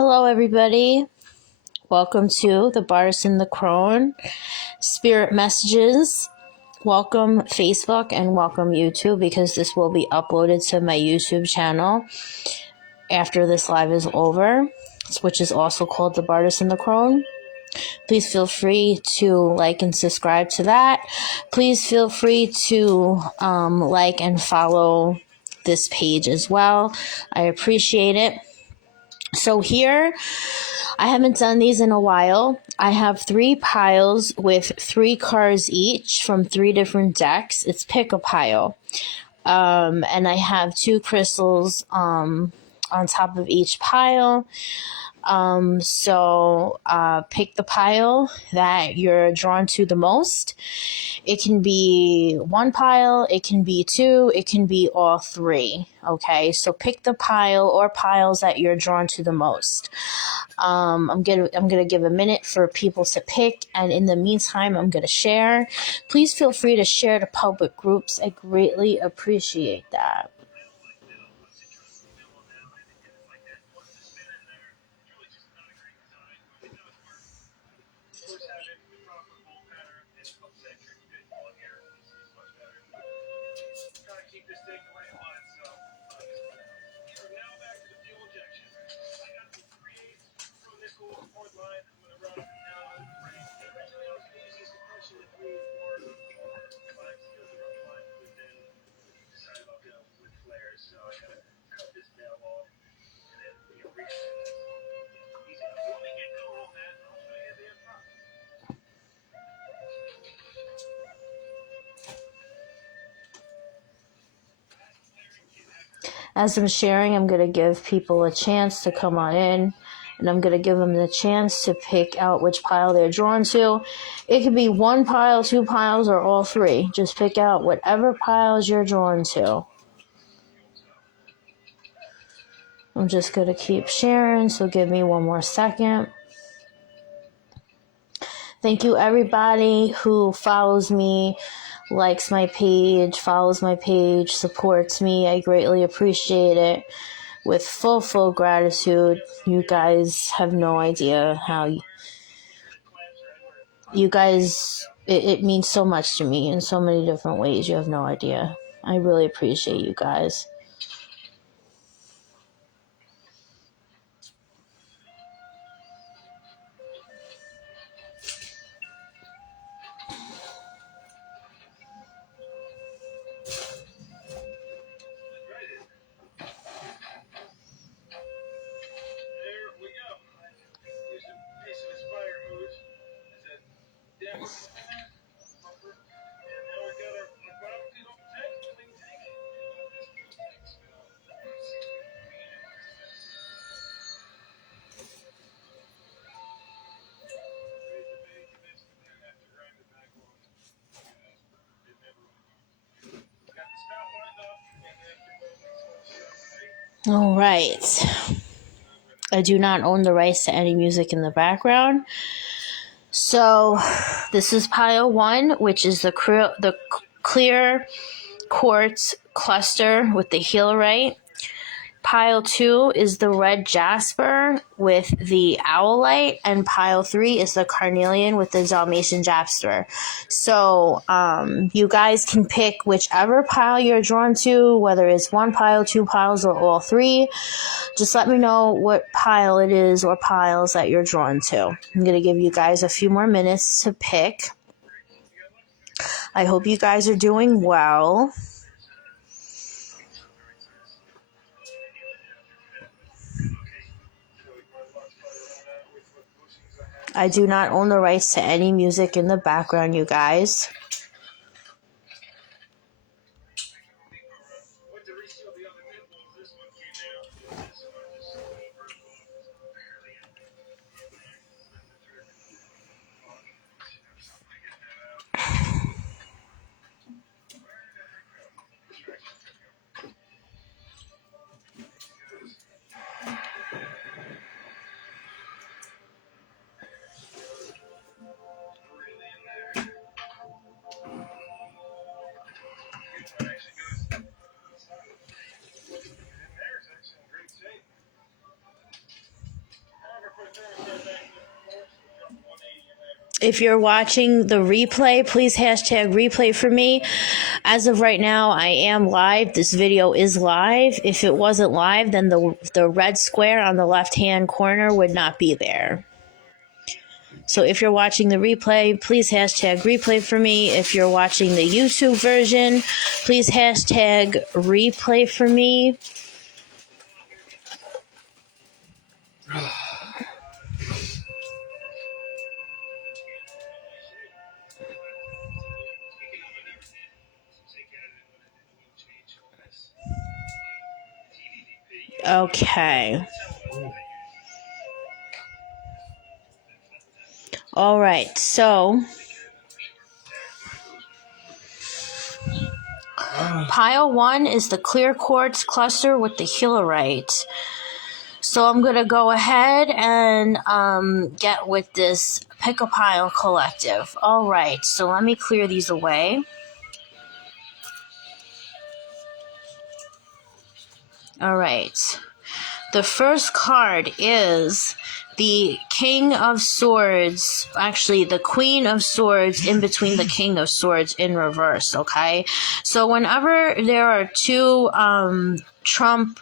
Hello, everybody. Welcome to the Bartisan the Crone Spirit Messages. Welcome Facebook and welcome YouTube, because this will be uploaded to my YouTube channel after this live is over, which is also called the Bartisan the Crone. Please feel free to like and subscribe to that. Please feel free to like and follow this page as well. I appreciate it. So here, I haven't done these in a while. I have 3 piles with 3 cards each from 3 different decks. It's pick a pile. And I have 2 crystals on top of each pile. So pick the pile that you're drawn to the most. It can be 1 pile, it can be 2, it can be all 3. Okay, so pick the pile or piles that you're drawn to the most. I'm gonna give a minute for people to pick, and in the meantime, I'm gonna share. Please feel free to share to public groups. I greatly appreciate that. As I'm sharing, I'm going to give people a chance to come on in, and I'm going to give them the chance to pick out which pile they're drawn to. It could be 1 pile, 2 piles, or all 3. Just pick out whatever piles you're drawn to. I'm just going to keep sharing, so give me 1 more second. Thank you, everybody who follows me, likes my page, follows my page, supports me. I greatly appreciate it. With full gratitude. You guys have no idea how you guys, it means so much to me in so many different ways. You have no idea. I really appreciate you guys. All right. I do not own the rights to any music in the background. So this is pile 1, which is the clear quartz cluster with the healerite. Pile 2 is the red jasper with the owlite, and pile 3 is the carnelian with the Dalmatian jasper. So you guys can pick whichever pile you're drawn to, whether it's 1 pile, 2 piles, or all 3. Just let me know what pile it is or piles that you're drawn to. I'm going to give you guys a few more minutes to pick. I hope you guys are doing well. I do not own the rights to any music in the background, you guys. If you're watching the replay, please hashtag replay for me. As of right now, I am live. This video is live. If it wasn't live, then the red square on the left-hand corner would not be there. So if you're watching the replay, please hashtag replay for me. If you're watching the YouTube version, please hashtag replay for me. Okay. All right, so pile 1 is the clear quartz cluster with the healerite. So I'm going to go ahead and get with this pick-a-pile collective. All right, so let me clear these away. All right. The first card is the King of Swords, actually the Queen of Swords in between the King of Swords in reverse, okay? So whenever there are two trump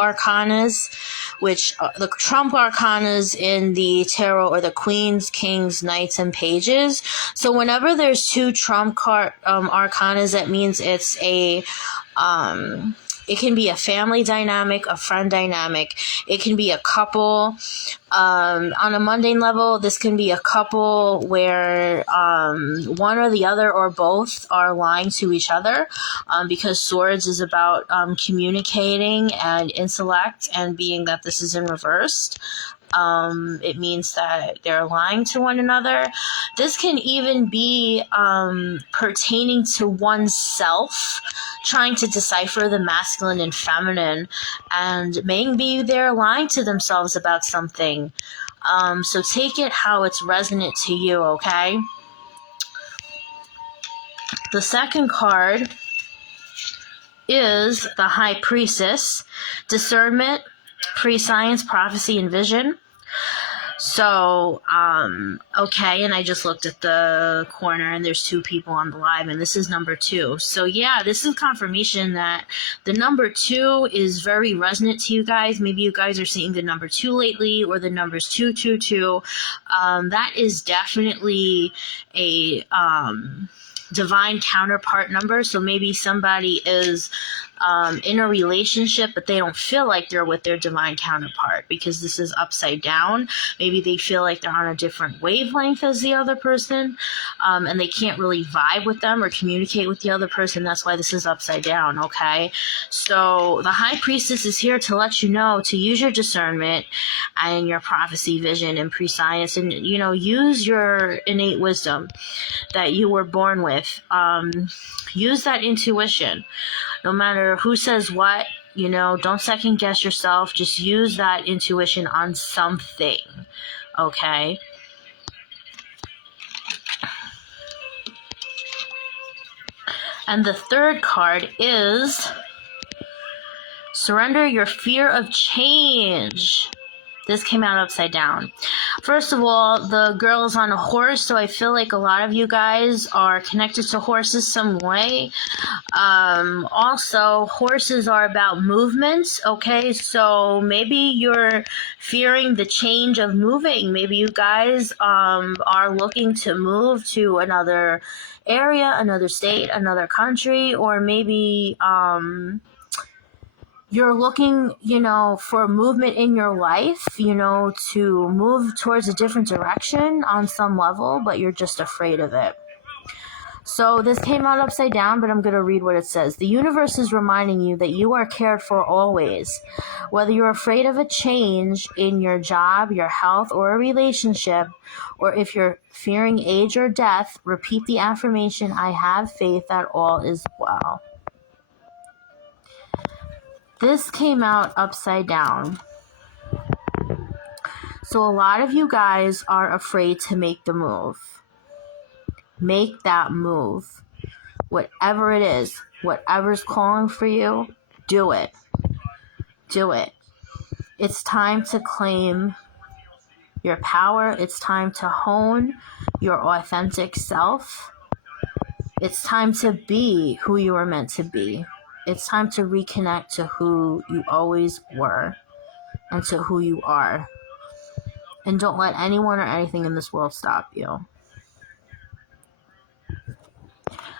arcanas, which the trump arcanas in the tarot are the queens, kings, knights, and pages. So whenever there's two trump arcanas, that means it's a it can be a family dynamic, a friend dynamic. It can be a couple. On a mundane level, this can be a couple where one or the other or both are lying to each other, because swords is about communicating and intellect, and being that this is in reversed, it means that they're lying to one another. This can even be pertaining to oneself, trying to decipher the masculine and feminine, and maybe they're lying to themselves about something. So take it how it's resonant to you, okay? The second card is the High Priestess, discernment, prescience, prophecy, and vision. So, okay, and I just looked at the corner and there's two people on the live, and this is number 2. So yeah, this is confirmation that the number 2 is very resonant to you guys. Maybe you guys are seeing the number 2 lately, or the numbers 222. That is definitely a divine counterpart number. So maybe somebody is in a relationship, but they don't feel like they're with their divine counterpart because this is upside down. Maybe they feel like they're on a different wavelength as the other person, and they can't really vibe with them or communicate with the other person. That's why this is upside down, okay? So the High Priestess is here to let you know to use your discernment and your prophecy, vision, and prescience, and, you know, use your innate wisdom that you were born with. Use that intuition. No matter who says what, you know, don't second guess yourself. Just use that intuition on something, okay? And the third card is surrender your fear of change. This came out upside down. First of all, the girl is on a horse, so I feel like a lot of you guys are connected to horses some way. Also, horses are about movements, okay? So maybe you're fearing the change of moving. Maybe you guys are looking to move to another area, another state, another country, or maybe you're looking, you know, for movement in your life, you know, to move towards a different direction on some level, but you're just afraid of it. So this came out upside down, but I'm going to read what it says. The universe is reminding you that you are cared for always. Whether you're afraid of a change in your job, your health, or a relationship, or if you're fearing age or death, repeat the affirmation, I have faith that all is well. This came out upside down. So a lot of you guys are afraid to make the move. Make that move. Whatever it is, whatever's calling for you, do it. Do it. It's time to claim your power. It's time to hone your authentic self. It's time to be who you were meant to be. It's time to reconnect to who you always were and to who you are. And don't let anyone or anything in this world stop you.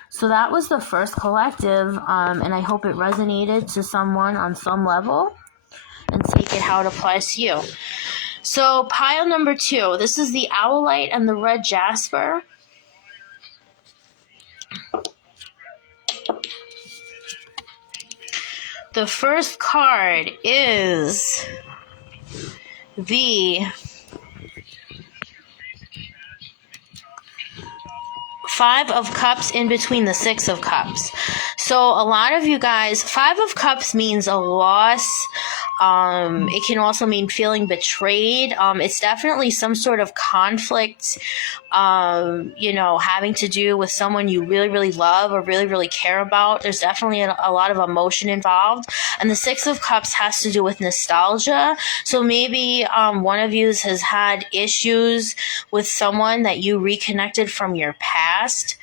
So that was the first collective, and I hope it resonated to someone on some level, and take it how it applies to you. So pile number 2, this is the Owlite and the Red Jasper. The first card is the Five of Cups in between the Six of Cups. So a lot of you guys, Five of Cups means a loss. It can also mean feeling betrayed. It's definitely some sort of conflict, having to do with someone you really, really love or really, really care about. There's definitely a lot of emotion involved. And the Six of Cups has to do with nostalgia. So maybe one of you has had issues with someone that you reconnected from your past.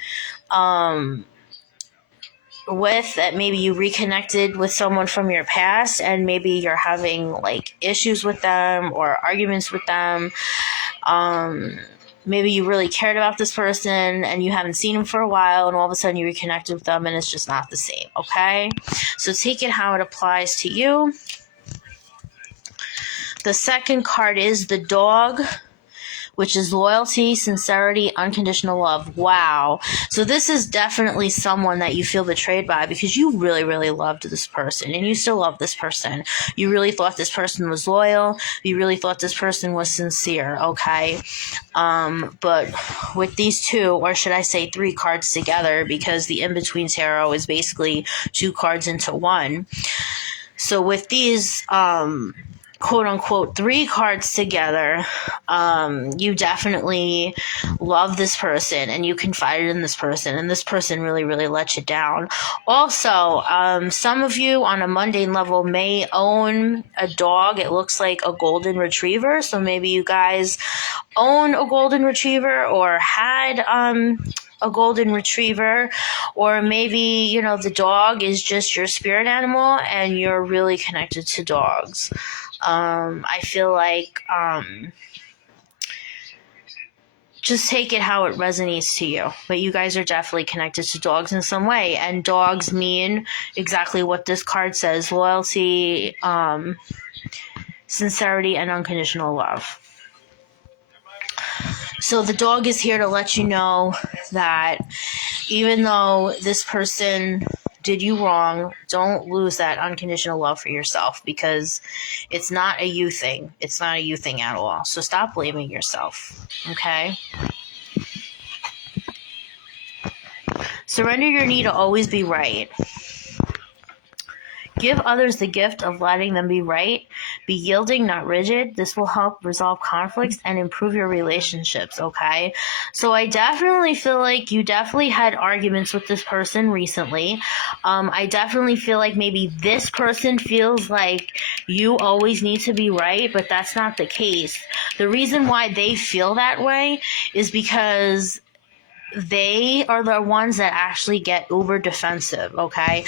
That maybe you reconnected with someone from your past, and maybe you're having like issues with them or arguments with them. Maybe you really cared about this person and you haven't seen them for a while, and all of a sudden you reconnected with them and it's just not the same. Okay, so take it how it applies to you. The second card is the Dog, which is loyalty, sincerity, unconditional love. Wow. So this is definitely someone that you feel betrayed by, because you really, really loved this person and you still love this person. You really thought this person was loyal. You really thought this person was sincere. Okay. But with these 2, or should I say 3 cards together, because the in-between tarot is basically 2 cards into one. So with these, quote unquote 3 cards together, you definitely love this person and you confided in this person, and this person really, really let you down. Also, some of you on a mundane level may own a dog. It looks like a golden retriever. So maybe you guys own a golden retriever or had a golden retriever, or maybe, the dog is just your spirit animal and you're really connected to dogs. I feel like just take it how it resonates to you. But you guys are definitely connected to dogs in some way. And dogs mean exactly what this card says: loyalty, sincerity, and unconditional love. So the dog is here to let you know that even though this person did you wrong, don't lose that unconditional love for yourself, because it's not a you thing. It's not a you thing at all. So stop blaming yourself, okay? Surrender your need to always be right. Give others the gift of letting them be right. Be yielding, not rigid. This will help resolve conflicts and improve your relationships, okay? So I definitely feel like you definitely had arguments with this person recently. I definitely feel like maybe this person feels like you always need to be right, but that's not the case. The reason why they feel that way is because they are the ones that actually get uber defensive, okay?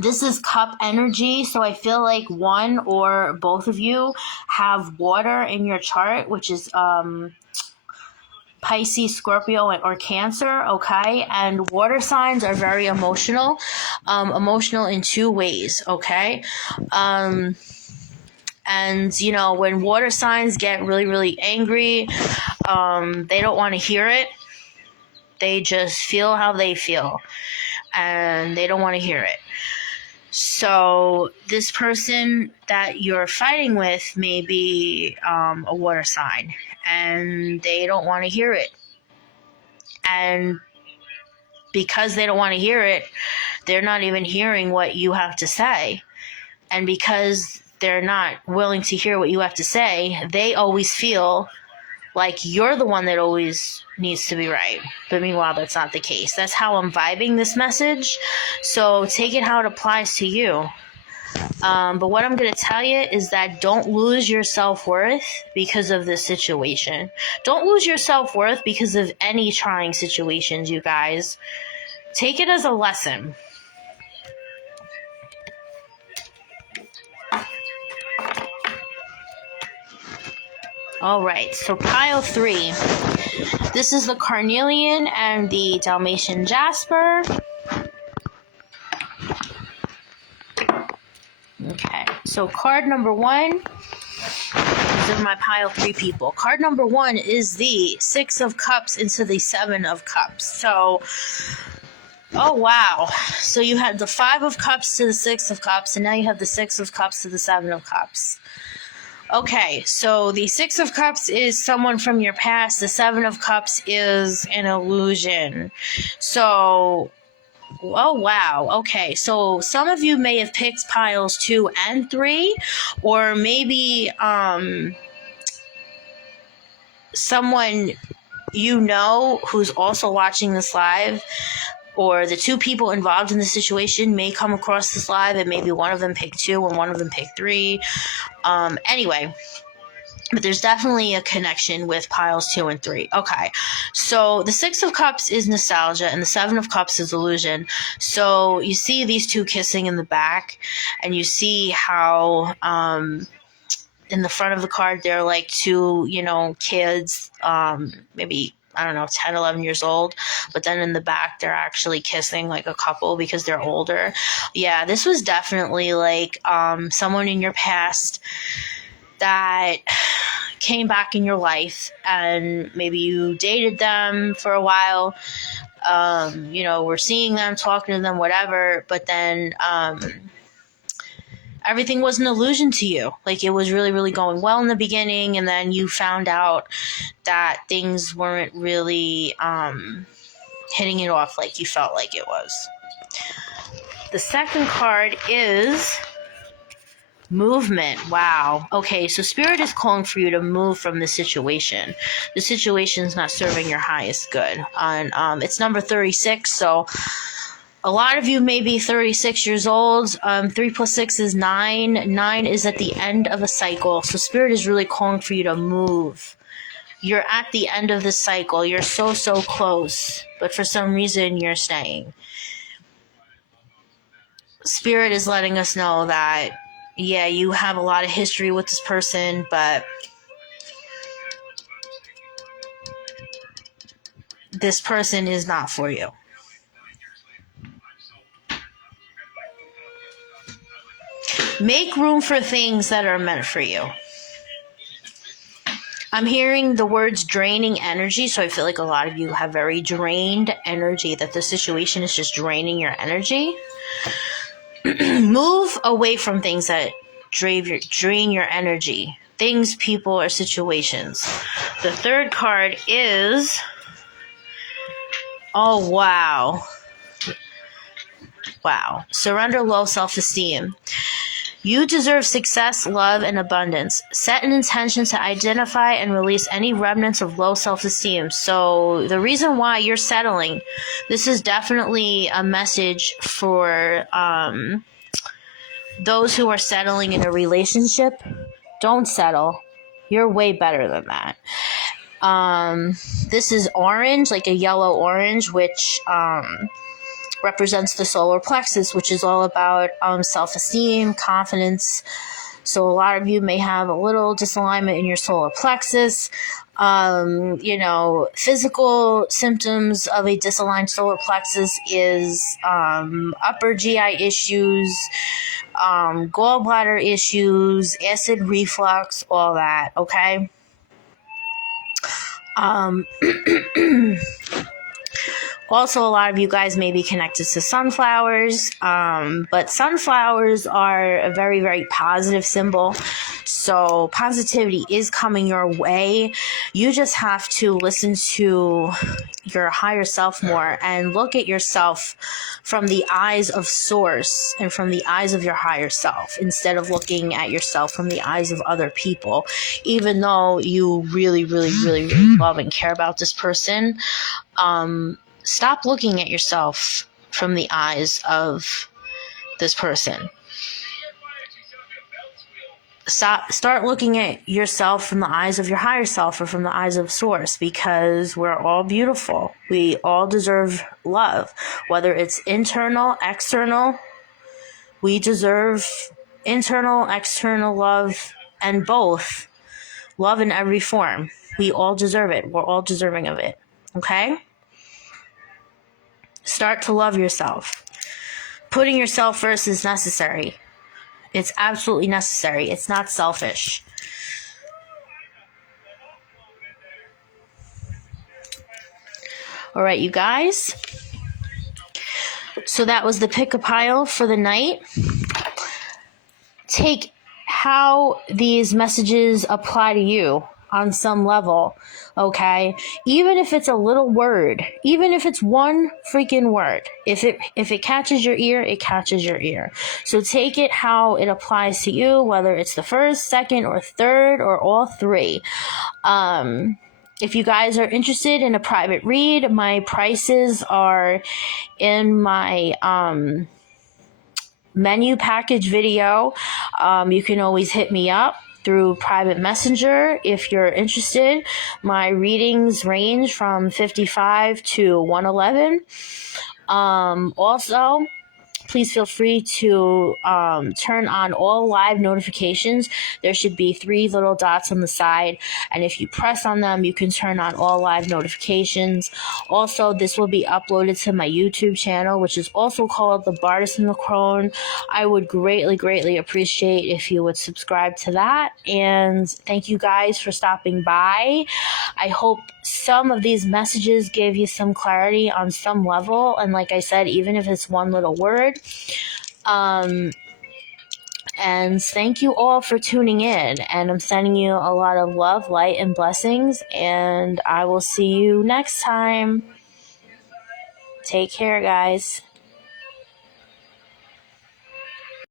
This is cup energy, so I feel like one or both of you have water in your chart, which is Pisces, Scorpio, or Cancer, okay? And water signs are very emotional, emotional in 2 ways, okay? And, when water signs get really, really angry, they don't want to hear it. They just feel how they feel, and they don't want to hear it. So this person that you're fighting with may be a water sign, and they don't want to hear it. And because they don't want to hear it, they're not even hearing what you have to say. And because they're not willing to hear what you have to say, they always feel like you're the one that always needs to be right. But meanwhile, that's not the case. That's how I'm vibing this message. So take it how it applies to you. But what I'm going to tell you is that don't lose your self-worth because of this situation. Don't lose your self-worth because of any trying situations, you guys. Take it as a lesson. All right, so pile 3. This is the Carnelian and the Dalmatian Jasper. Okay, so card number 1. These are my pile 3 people. Card number 1 is the 6 of Cups into the 7 of Cups. So, oh wow. So you had the 5 of Cups to the 6 of Cups, and now you have the 6 of Cups to the 7 of Cups. Okay, so the 6 of Cups is someone from your past. The 7 of Cups is an illusion. So, oh wow. Okay, so some of you may have picked piles 2 and 3, or maybe someone you know who's also watching this live, or the 2 people involved in the situation may come across this live, and maybe one of them picked 2 and one of them picked 3. Anyway, but there's definitely a connection with piles 2 and 3. Okay, so the 6 of Cups is nostalgia, and the 7 of Cups is illusion. So you see these 2 kissing in the back, and you see how in the front of the card they're like 2, kids, maybe, I don't know, 10, 11 years old, but then in the back they're actually kissing like a couple because they're older. Yeah, this was definitely like someone in your past that came back in your life, and maybe you dated them for a while, we're seeing them, talking to them, whatever, but then everything was an illusion to you. Like, it was really, really going well in the beginning, and then you found out that things weren't really hitting it off like you felt like it was. The second card is movement. Wow. Okay, so Spirit is calling for you to move from the situation. The situation's not serving your highest good. And it's number 36, so a lot of you may be 36 years old. 3 plus 6 is 9. 9 is at the end of a cycle. So Spirit is really calling for you to move. You're at the end of the cycle. You're so, so close. But for some reason, you're staying. Spirit is letting us know that, yeah, you have a lot of history with this person, but this person is not for you. Make room for things that are meant for you. I'm hearing the words draining energy, so I feel like a lot of you have very drained energy, that the situation is just draining your energy. Move away from things that drain your energy. Things, people, or situations. The third card is... oh, wow. Wow. Surrender low self-esteem. You deserve success, love, and abundance. Set an intention to identify and release any remnants of low self-esteem. So the reason why you're settling, this is definitely a message for those who are settling in a relationship. Don't settle. You're way better than that. This is orange, like a yellow orange, which represents the solar plexus, which is all about self-esteem, confidence. So a lot of you may have a little disalignment in your solar plexus. Physical symptoms of a disaligned solar plexus is upper GI issues, gallbladder issues, acid reflux, all that, okay? Also, a lot of you guys may be connected to sunflowers, but sunflowers are a very, very positive symbol. So positivity is coming your way. You just have to listen to your higher self more and look at yourself from the eyes of Source and from the eyes of your higher self, instead of looking at yourself from the eyes of other people. Even though you really, really, really, really love and care about this person, stop looking at yourself from the eyes of this person. start looking at yourself from the eyes of your higher self or from the eyes of source, because we're all beautiful. We all deserve love, whether it's internal, external. We deserve internal, external love, and both. Love in every form. We all deserve it. We're all deserving of it. Okay? Start to love yourself. Putting yourself first is necessary. It's absolutely necessary. It's not selfish. All right, you guys. So that was the pick a pile for the night. Take how these messages apply to you on some level, okay? Even if it's a little word, even if it's one freaking word, if it catches your ear, it catches your ear. So take it how it applies to you, whether it's the first, second, or third, or all three. If you guys are interested in a private read, my prices are in my menu package video. You can always hit me up through private messenger if you're interested. My readings range from 55 to 111. Also, please feel free to turn on all live notifications. There should be 3 little dots on the side, and if you press on them, you can turn on all live notifications. Also, this will be uploaded to my YouTube channel, which is also called The Bardess and the Crone. I would greatly, greatly appreciate if you would subscribe to that, and thank you guys for stopping by. I hope some of these messages gave you some clarity on some level, and like I said, even if it's one little word. And thank you all for tuning in, and I'm sending you a lot of love, light, and blessings, and I will see you next time. Take care, guys.